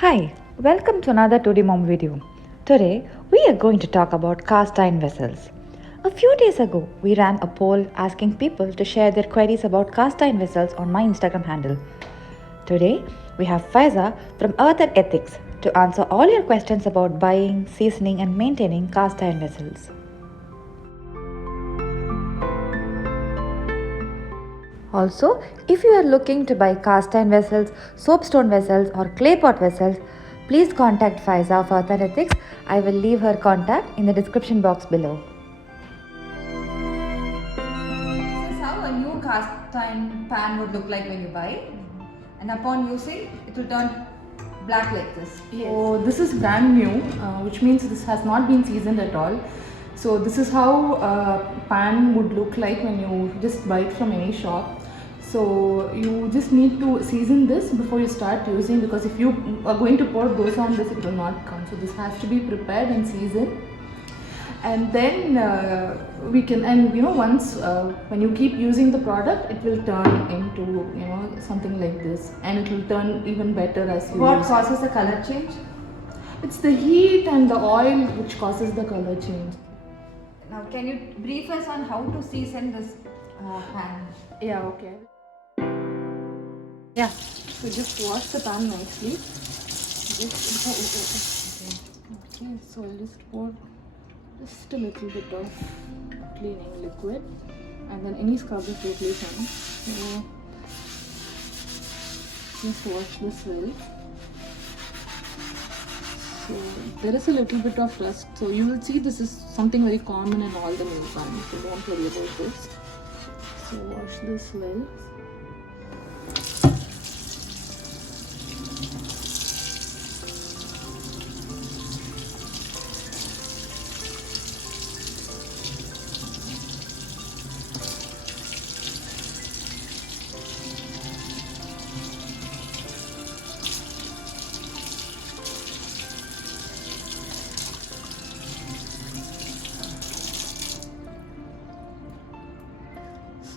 Hi, welcome to another 2D Mom video. Today, we are going to talk about cast iron vessels. A few days ago, we ran a poll asking people to share their queries about cast iron vessels on my Instagram handle. Today, we have Faiza from Earth and Ethics to answer all your questions about buying, seasoning, and maintaining cast iron vessels. Also, if you are looking to buy cast iron vessels, soapstone vessels, or clay pot vessels, please contact Faiza of Earth and Ethics. I will leave her contact in the description box below. This is how a new cast iron pan would look like when you buy it. And upon using, it will turn black like this. Yes. So this is brand new, which means this has not been seasoned at all. So this is how a pan would look like when you just buy it from any shop. So you just need to season this before you start using, because if you are going to pour those on this, it will not come. So this has to be prepared and seasoned. And then we can, and once when you keep using the product, it will turn into something like this, and it will turn even better as you What use causes the color change? It's the heat and the oil which causes the color change. Now, can you brief us on how to season this pan? Yeah, okay. Yeah. So just wash the pan nicely. Okay, so I'll just pour just a little bit of cleaning liquid, and then any scrub is totally fine. So just wash this well. So there is a little bit of rust, so you will see this is something very common in all the new pans, so don't worry about this. So wash this well.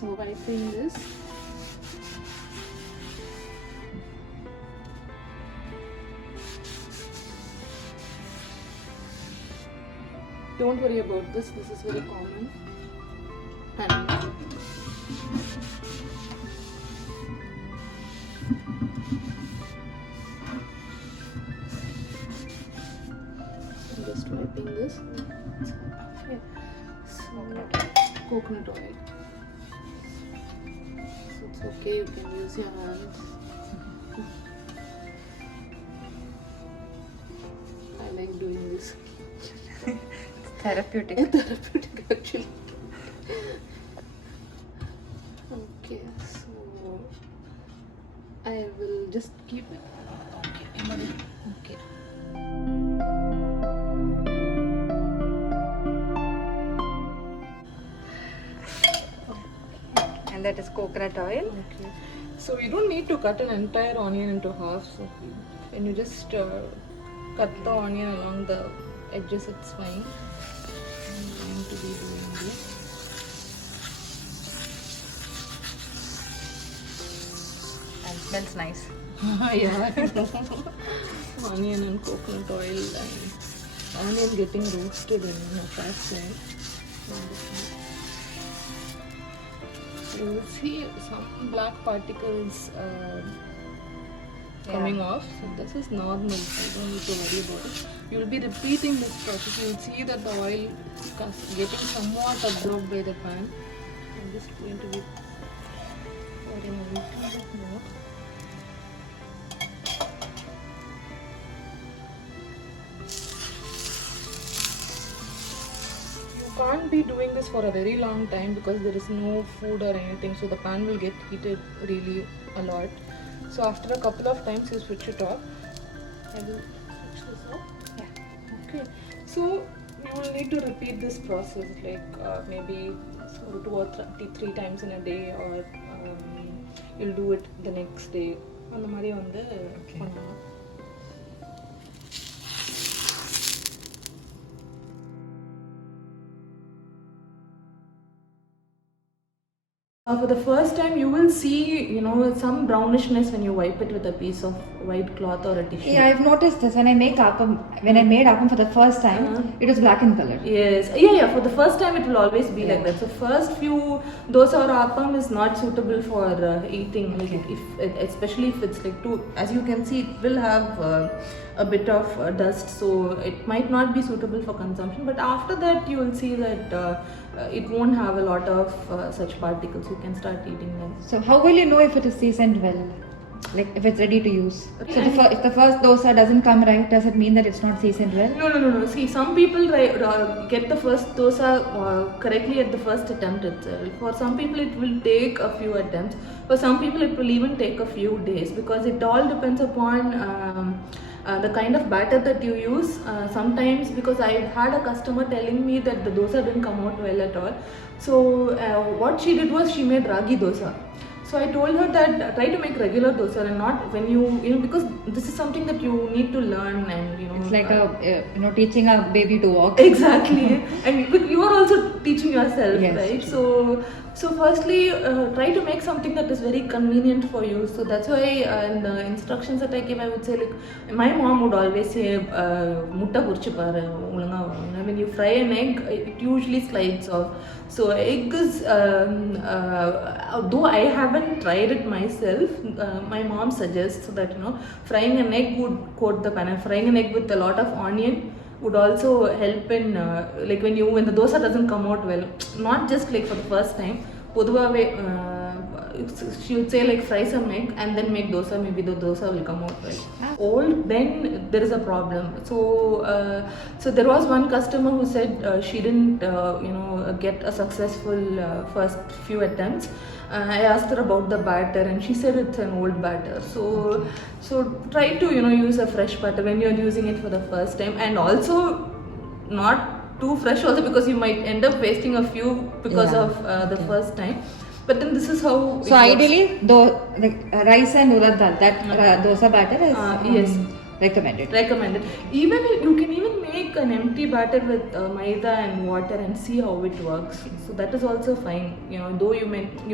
So wiping this, don't worry about this is very common. And I'm just wiping this. Okay. So coconut oil. So it's okay, you can use your hands. I like doing this. It's therapeutic. Therapeutic actually. Okay, so I will just keep it. Okay. And that is coconut oil. Okay. So you don't need to cut an entire onion into half. So when you just cut the onion along the edges, it's fine. I'm going to be doing this. And smells nice. Yeah. Onion and coconut oil and onion getting roasted in a fast time. You will see some black particles coming off. So this is normal, so you don't need to worry about it. You will be repeating this process. You will see that the oil is getting somewhat absorbed by the pan. I'm just going to be pouring a little bit more. You can't be doing this for a very long time because there is no food or anything, so the pan will get heated really a lot. So after a couple of times you switch it off. I will switch this off. Yeah. Okay. So you will need to repeat this process like maybe 2 or 3 times in a day, or you'll do it the next day. அந்த மாதிரி வந்து பண்ணணும். For the first time, you will see, some brownishness when you wipe it with a piece of white cloth or a tissue. Yeah, I've noticed this when I make appam. When I made appam for the first time, it was black in color. Yes, yeah. For the first time, it will always be like Yeah. that. So first few dosa or appam is not suitable for eating. Like especially if it's like too, as you can see, it will have a bit of dust, so it might not be suitable for consumption. But after that, you will see that it won't have a lot of such particles. You can start eating them. So how will you know if it is seasoned well? Like if it's ready to use? So if the first dosa doesn't come right, does it mean that it's not seasoned well? No. See, some people get the first dosa correctly at the first attempt itself. For some people, it will take a few attempts. For some people, it will even take a few days, because it all depends upon the kind of batter that you use. Sometimes, because I've had a customer telling me that the dosa didn't come out well at all. So what she did was she made ragi dosa. So I told her that try to make regular dosa, and not when because this is something that you need to learn, and It's like teaching a baby to walk. Exactly. And you are also teaching yourself, Yes, right? true. So firstly, try to make something that is very convenient for you. So that's why in the instructions that I give, I would say, like, my mom would always say, "Mutta purichu paru, olunga varum." When you fry an egg, it usually slides off. So egg is, though I haven't tried it myself, my mom suggests that frying an egg would coat the pan. And frying an egg with a lot of onion would also help in like when the dosa doesn't come out well, not just like for the first time. பொதுவாகவே she would say, like, fry some egg and then make dosa, maybe the dosa will come out well. Old, then there is a problem. So there was one customer who said she didn't get a successful first few attempts. I asked her about the batter, and she said it's an old batter. So try to use a fresh batter when you're using it for the first time, and also not too fresh also, because you might end up wasting a few because of the first time. But then this is how. So ideally, rice and urad dal, that dosa batter is yes, recommended. Even you can even make an empty batter with maida and water and see how it works. So that is also fine. Though you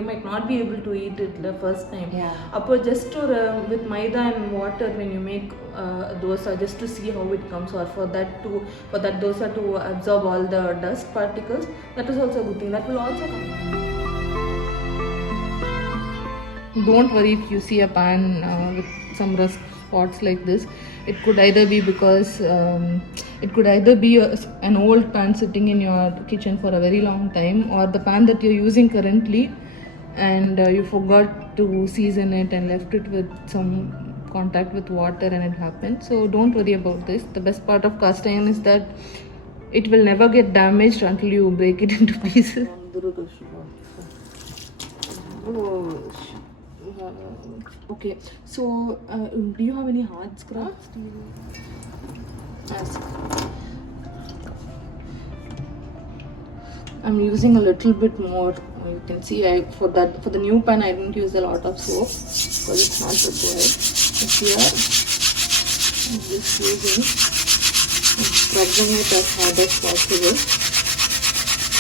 might not be able to eat it the first time. Yeah. Just with maida and water, when you make dosa, just to see how it comes, or for that dosa to absorb all the dust particles, that is also a good thing. That will also come. Don't worry if you see a pan with some rust spots like this. It could either be because an old pan sitting in your kitchen for a very long time, or the pan that you're using currently, and you forgot to season it and left it with some contact with water, and it happened. So don't worry about this. The best part of cast iron is that it will never get damaged until you break it into pieces. Okay, so do you have any hard scraps? Yes. I'm using a little bit more. You can see for the new pan I didn't use a lot of soap because it's not required. But here I'm just using and scrubbing it as hard as possible.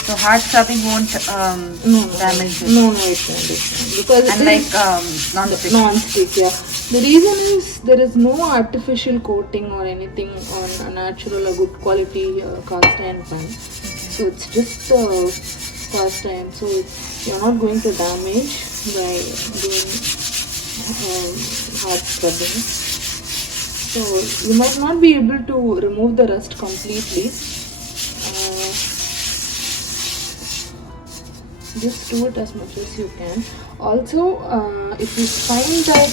So hard scrubbing won't damage it. No, it won't. Because Unlike non-stick. Non-stick, yeah. The reason is there is no artificial coating or anything on a natural or good quality cast iron pan. So it's just cast iron. So you're not going to damage by doing hard scrubbing. So you might not be able to remove the rust completely. Just do it as much as you can. Also, if you find that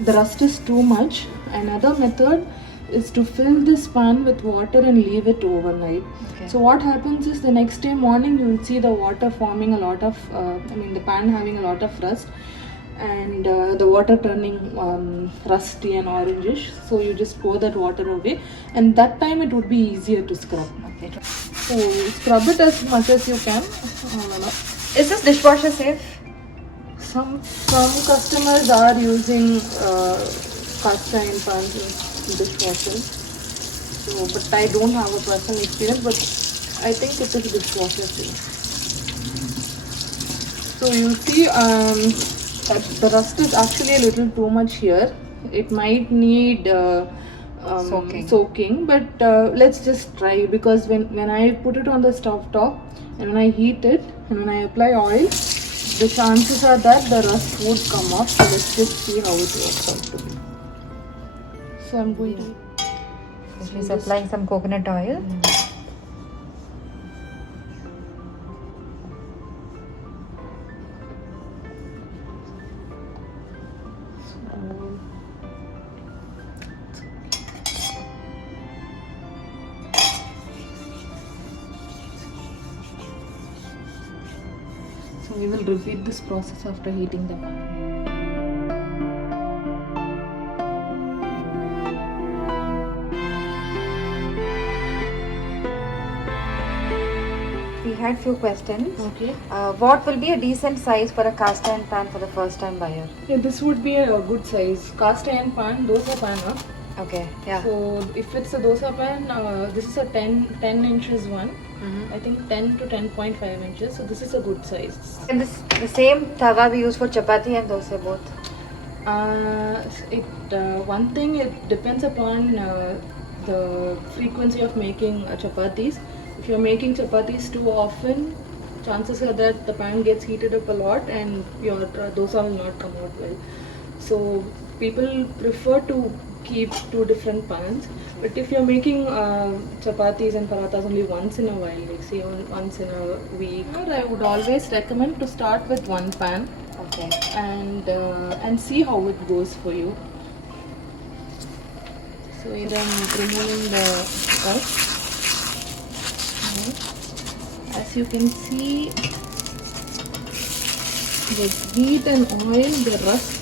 the rust is too much, another method is to fill this pan with water and leave it overnight. Okay. So what happens is the next day morning you will see the water forming a lot of, the pan having a lot of rust, and the water turning rusty and orangish. So you just pour that water away, and that time it would be easier to scrub. Okay. So scrub it as much as you can. Is this dishwasher safe? Some customers are using cast iron pans in dishwashers. So, but I don't have a personal experience. But I think it is dishwasher safe. So you see that the rust is actually a little too much here. It might need soaking, but let's just try, because when I put it on the stove top and when I heat it and when I apply oil, the chances are that the rust would come off. So let's just see how it works out to be. So I'm going to. She's applying some coconut oil. So we will repeat this process after heating the pan. We had few questions. Okay. What will be a decent size for a cast iron pan for the first time buyer? Yeah, this would be a good size. Cast iron pan, dosa pan. Okay, yeah. So if it's a dosa pan, this is a 10 inches one. I think 10 to 10.5 inches. So this is a good size. And the same tawa we use for chapati and dosa both. One thing, it depends upon the frequency of making chapatis. If you're making chapatis too often, chances are that the pan gets heated up a lot and your dosa will not come out well. So people prefer to keep two different pans. But if you're making chapatis and parathas only once in a while, like say once in a week, I would always recommend to start with one pan. Okay. And see how it goes for you. So here I'm removing the rust. As you can see, with heat and oil, the rust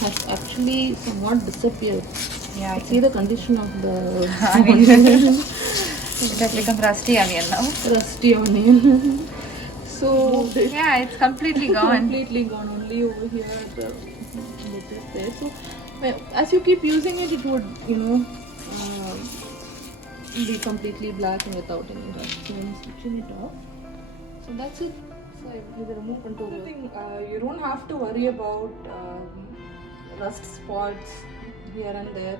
has actually somewhat disappeared. Yeah, See the condition of the onion. It has become rusty onion now. Rusty onion. So yeah, it's completely gone. Completely gone. Only over here the bit is there. So as you keep using it, it would be completely black and without any rust. So I'm switching it off. So that's it. So I will remove control. You don't have to worry about rust spots here and there.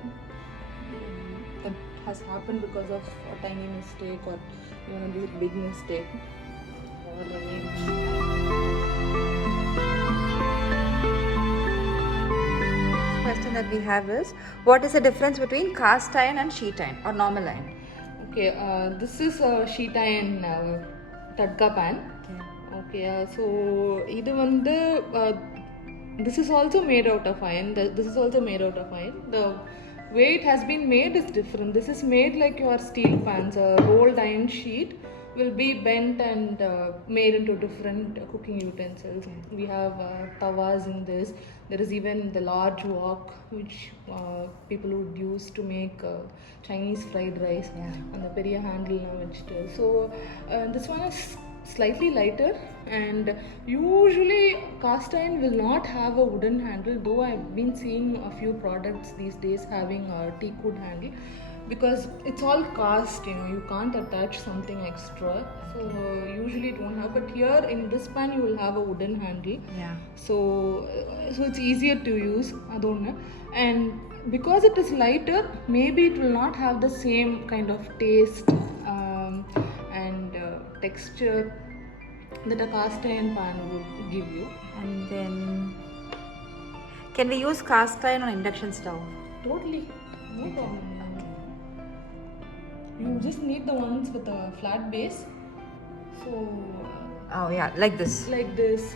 That has happened because of a tiny mistake or even a big mistake. Question that we have is, what is the difference between cast iron and sheet iron or normal iron? Okay, this is a sheet iron tadka pan. Okay, so this is also made out of iron. This is also made out of iron. The way it has been made is different. This is made like your steel pans. A rolled iron sheet will be bent and made into different cooking utensils. We have tawas in this. There is even the large wok which people would use to make Chinese fried rice, and the periya handle which does. So this one is slightly lighter, and usually cast iron will not have a wooden handle, though I've been seeing a few products these days having a teak wood handle, because it's all cast, you can't attach something extra. So usually it won't have, but here in this pan you will have a wooden handle. So it's easier to use, and because it is lighter, maybe it will not have the same kind of taste and texture that a cast iron pan would give you. And then, can we use cast iron on induction stove? Totally, no problem. You just need the ones with a flat base. So oh yeah, like this. Like this.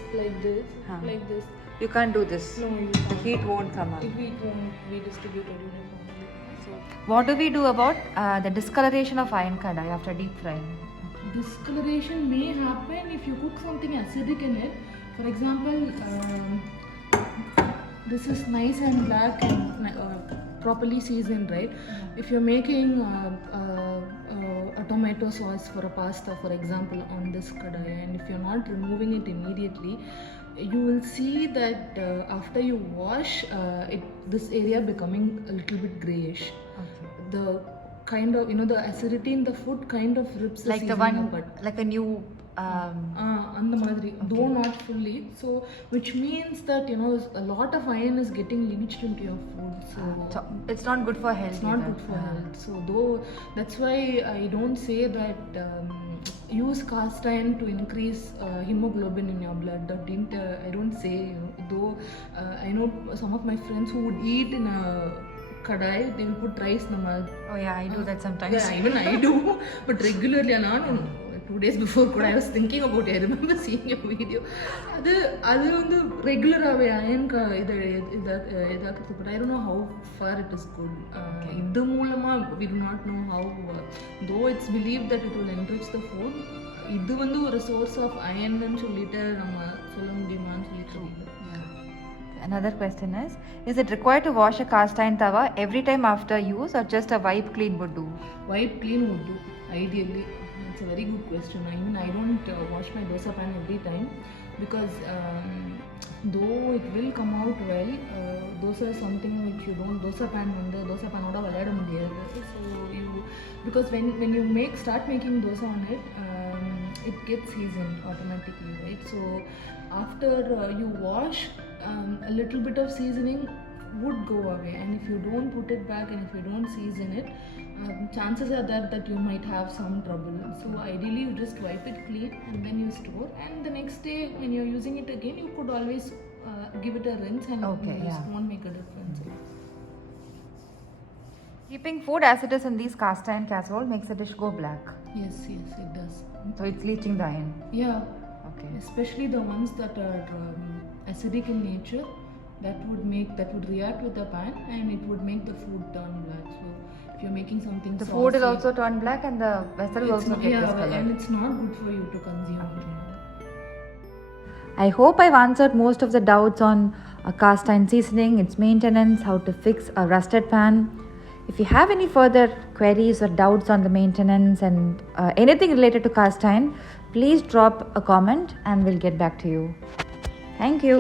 You can't do this. No, you The can't. heat won't come up. The heat won't be distributed uniformly. So What do we do about the discoloration of iron kadai after deep frying? discoloration may happen if you cook something acidic in it. For example, this is nice and black and properly seasoned, right? If you're making a tomato sauce for a pasta, for example, on this kadai, and if you're not removing it immediately, you will see that after you wash, this area becoming a little bit grayish. The kind of, the acidity in the food kind of rips the Like the seasoning one, apart. like a new அந்த மாதிரி, though not fully. So which means that a lot of iron is getting leached into your food. So it's not good for health. it's not good for health. So though that's why I don't say that use cast iron to increase hemoglobin in your blood. I don't say, though I know some of my friends who would eat in a kadai, they will put rice in the mug. Oh yeah, I do that sometimes. Yeah, even I do, but regularly. And 2 days before I was thinking about it. I remember seeing a video. அது வந்து ரெகுலராகவே அயன்க்கு இதாக்குறது, but I don't know how far it is good. இது மூலமாக we do not know how, though it's believed that it will enrich the food, இது வந்து ஒரு source of iron ன்னு சொல்லிட்டு நம்ம சொல்ல முடியுமான்னு சொல்லிட்டு. Another question is it required to wash a cast iron tawa every time after use, or just a wipe clean would do? Wipe clean would do, ideally. It's a very good question. Even I don't wash my dosa pan every time, because though it will come out well, dosa is something which you don't, dosa pan oda valada mudiyadhu. So because when you start making dosa on it, it gets seasoned automatically, right? So after you wash, a little bit of seasoning would go away, and if you don't put it back and if you don't season it, chances are that you might have some trouble. So ideally you just wipe it clean and then you store, and the next day when you're using it again, you could always give it a rinse, and it won't make a difference. Keeping food as it is in these cast iron casserole makes the dish go black. Yes, it does. So it's leaching the iron. Yeah. Okay. Especially the ones that are acidic in nature, that would react with the pan, and it would make the food turn black. So if you're making something the saucy, food will also turn black, and the vessel will also get discolored. And it's not good for you to consume. Okay. I hope I've answered most of the doubts on a cast iron seasoning, its maintenance, how to fix a rusted pan. If you have any further queries or doubts on the maintenance and anything related to cast iron, please drop a comment and we'll get back to you. Thank you.